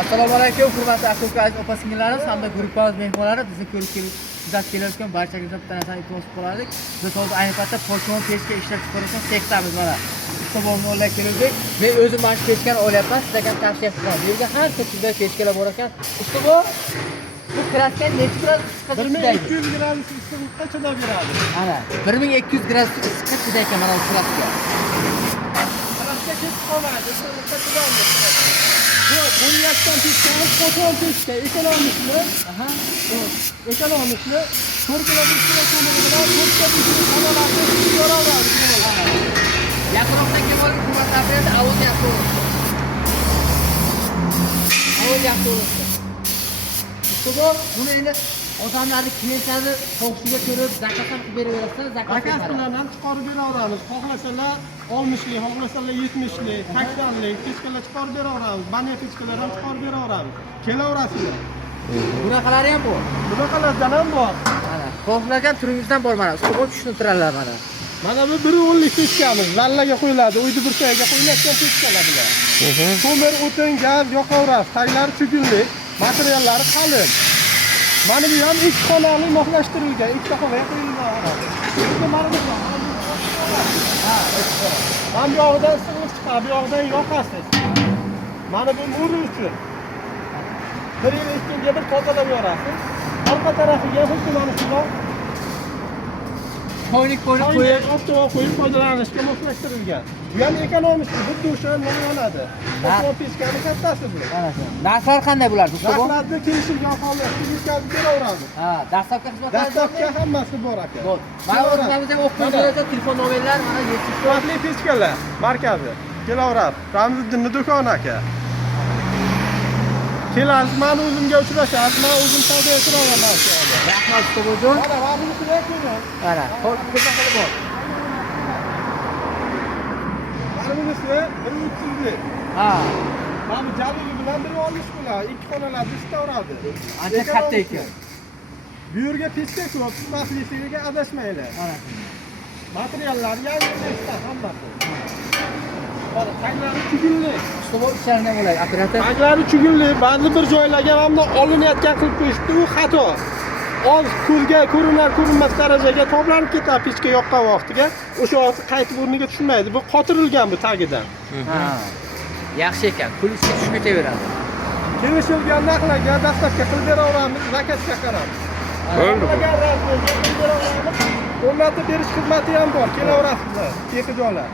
Assalomu alaykum, hurmatli aka opa-singillarimiz hamda guruhimiz mehmonlari. Bizni ko'rib kuzatib kelayotgan barchangizga bitta narsani iltimos qildik. Biz hozir ayni paytda polshon pechka ishlab chiqarayotgan sektamiz mana. Ustobonni olib keldik. Men o'zim mana shu pechkani olyapman, sizlarga tavsiya qilaman. Bu yerga har turli pechkalar bor ekan. Ustobo bu kraska necha gradus issiqqa chidaydi? 1200 gradus issiqlikka chidab beradi. Ana 1200 gradus issiqqa chidaydi ekan mana bu kraska. Kraska ketib qolmaydi, issiqlikka chidaydi. Bu yaktan pechkamiz polshon pechka, ekonomikli. Aha. Ekonomikli 4 kg issiqlik ko'miridan 4 ta pechka qanalarni yoraveradi. Yaqinroqdan kim olib hurmatlar berdi, avuz yaxshi bo'ldi. Avuz yaxshi bo'ldi. Ustobo, buni endi odamlarning klientlari xohishiga ko'ra zakot ham qilib beraverasizlar, zakot Zakaslardan ham chiqarib beraveramiz. Xohlasalar 60lik, xohlasalar 70lik, 80lik pechkalar chiqarib beraveramiz. Baniya pechkalar ham chiqarib beraveramiz. Kelaverasizlar. Bunaqalari ham bor. Bunaqalardan ham bor. Mana, xohlagan turingizdan bor mana. Ustobo tushuntiradilar mana. Mana bu 1.10lik pechkamiz. Lallaga qo'yiladi, uyda bir joyga qo'yiladigan pechkalar bular. Ko'mir, o'tin, gaz yoqaveradi. Taglari chugunli, materiallari qalin. Mana bu ham ikki xonali moslashtirilgan, ikkita xonaga qo'yilgan. Endi mana bu ha, mana bu yoqdan issiqlik chiqadi, bu yoqdan yoqasiz. Mana bu nur uchun. Bir yil ikkinga bir tozalab yorasiz. Orqa tarafiga xuddi mana shunday Qo'yib qo'yib, optova qo'yib foydalanishga moslashtirilgan. Bu ham ekonomik, xuddi o'sha yonadi. Optova pechkani kattasi bu. mana shu. Narxlar qanday bo'ladi, Ustobo? Narxlarni kelishilgan holda yetkazib beraveramiz. Ha, dastlabki xizmatlar. Dastlabki hammasi bor aka. Bor. Mana o'zimizga o'qituvchilarga telefon nomerlar mana 7. Quvvatli pechkalar markazi. Kelaveradi. Ramziddinning do'koni aka. Kelasiz, meni o'zimga uchrashasiz. Men o'zim savdoga turaman shu yerda. Rahmat Ustobojon. Mana vaznisiga ko'ring. Mana, ko'rsatib bor. Vaznisi 1.300lik. Ha, Mana bu jaduli bilan 1.60 bo'ladi. Ikki xonalar istaveradi. ancha katta ekan. Bu yerga pechka ko'p, masligiga adashmaylar. Mana. Materiallar yangi hammasi. Mana taglari chugunli. Ustobo ishlarida bo'ladi, operator. Taglari chugunli, ba'zi bir joylarga hamda olinayotgan qilib qo'yishdi, u xato. Oz ko'zga ko'rinmas darajaga toplanib ketadi pechka yoqqan vaqtiga, o'sha vaqt qaytib o'rniga tushmaydi. Bu qotirilgan bu tagidan. Ha. Yaxshi ekan, pul ichib tushib ketaveradi. Kelishilgan narxlarga dastlabki qilib beraveramiz, zakatga qarab. Bo'ldi. O'rnatib berish xizmati ham bor, kelaverasizlar, bexijolat.